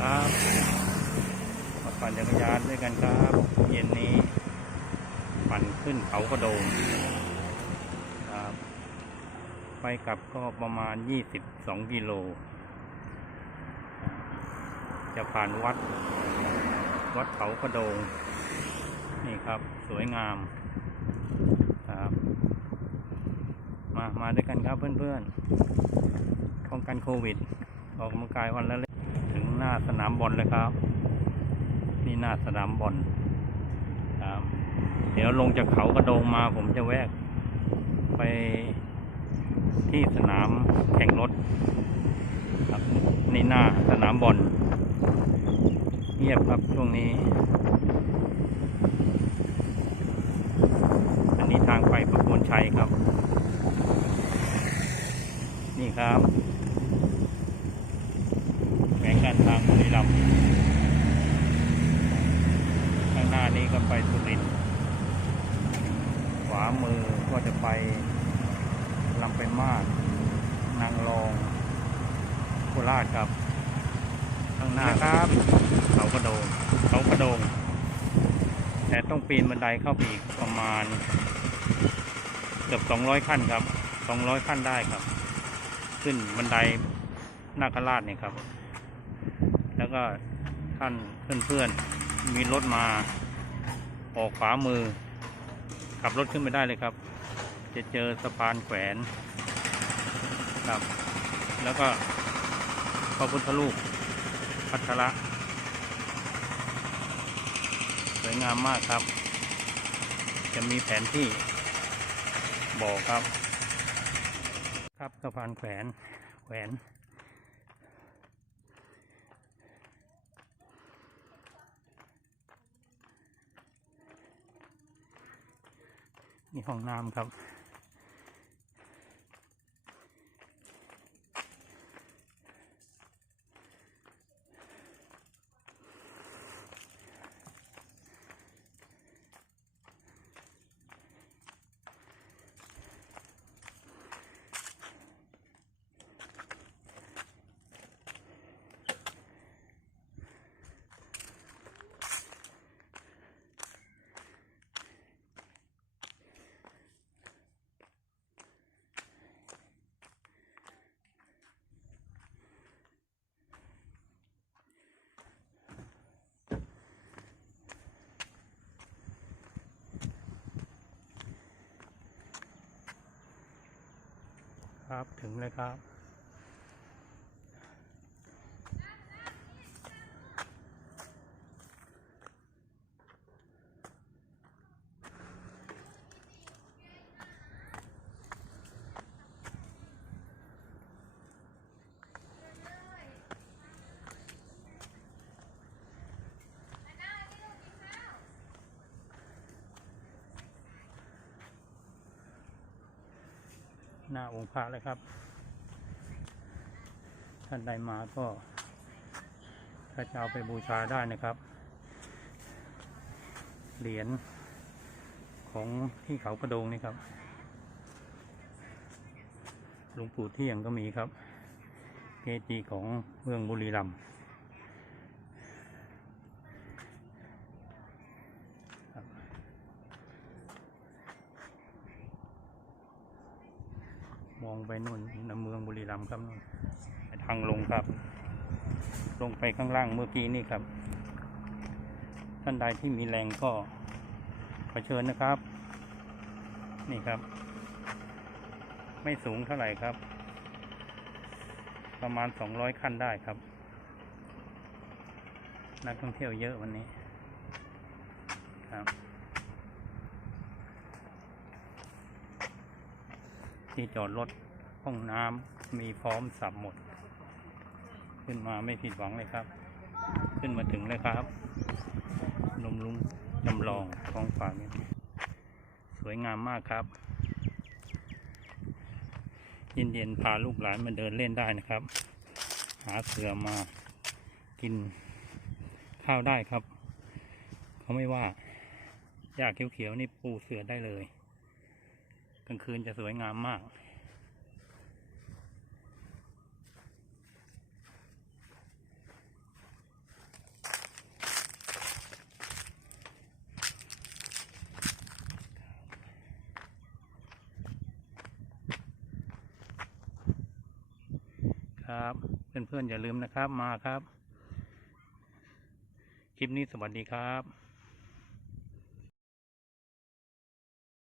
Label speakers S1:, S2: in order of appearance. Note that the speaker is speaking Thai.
S1: ครับมาปั่นจักรยานด้วยกันครับ เย็นนี้ ปั่นขึ้นเขากระโดงครับ ไปกลับก็ประมาณ 22 กิโล จะผ่านวัด วัดเขากระโดง นี่ครับ สวยงามครับมา มาด้วยกันครับเพื่อนๆป้องกันโควิด ออกกำลังกายวันละ หน้าสนามบอลเลยครับ นี่หน้าสนามบอลครับเดี๋ยวลงจากเขากระโดงมาผมจะแวะไปที่สนามแข่งรถครับนี่หน้าสนามบอลเงียบครับช่วงนี้ อันนี้ทางไปประโคนชัยครับ นี่ครับแข่งกันทางบุรีรัมย์ข้างห น้านี้ก็ไปสุรินทร์ขวามือก็จะไปลำไปมากนางรองโคราชครับ ข้างหน้าครับเขากระโดงเขากระโดง แต่ต้องปีนบันไดเข้าไปอีกประมาณ เกือบสองร้อยขั้นครับสองร้อยขั้นได้ครับ ขึ้นบันไดนาคราชเนี่ยครับ แล้วก็ท่านเพื่อนๆมีรถมา ออกขวามือ ขับรถขึ้นไปได้เลยครับ จะเจอสะพานแขวนครับ แล้วก็พระพุทธรูปพัทระสวยงามมากครับ จะมีแผนที่บอกครับ ครับสะพานแขวนแขวน นี่ห้องน้ำครับ ครับ ถึงเลยครับ หน้าองค์พระเลยครับ ท่านใดมาก็ถ้าจะเอาไปบูชาได้นะครับ เหรียญของที่เขากระโดงนี่ครับหลวงปู่เที่ยงก็มีครับ เกจิของเมืองบุรีรัมย์ มองไปนู่นนเมืองบุรีรัมย์ครับนู่นทางลงครับ ลงไปข้างล่างเมื่อกี้นี่ครับ ท่านใดที่มีแรงก็ขอเชิญนะครับ นี่ครับ ไม่สูงเท่าไหร่ครับ ประมาณสองร้อยขั้นได้ครับ นักท่องเที่ยวเยอะวันนี้ครับ ที่จอดรถห้องน้ำมีพร้อมสับหมด ขึ้นมาไม่ผิดหวังเลยครับ ขึ้นมาถึงเลยครับนมลุงจำลองท้องฟ้าเนี่ยสวยงามมากครับ เย็นๆพาลูกหลานมาเดินเล่นได้นะครับ หาเสือมากินข้าวได้ครับ เขาไม่ว่าหญ้าเขียวๆนี่ปูเสือได้เลย ลางคืนจะสวยงามมากครับเพื่อนๆอย่าลืมนะครับมาครับ คลิปนี้สวัสดีครับ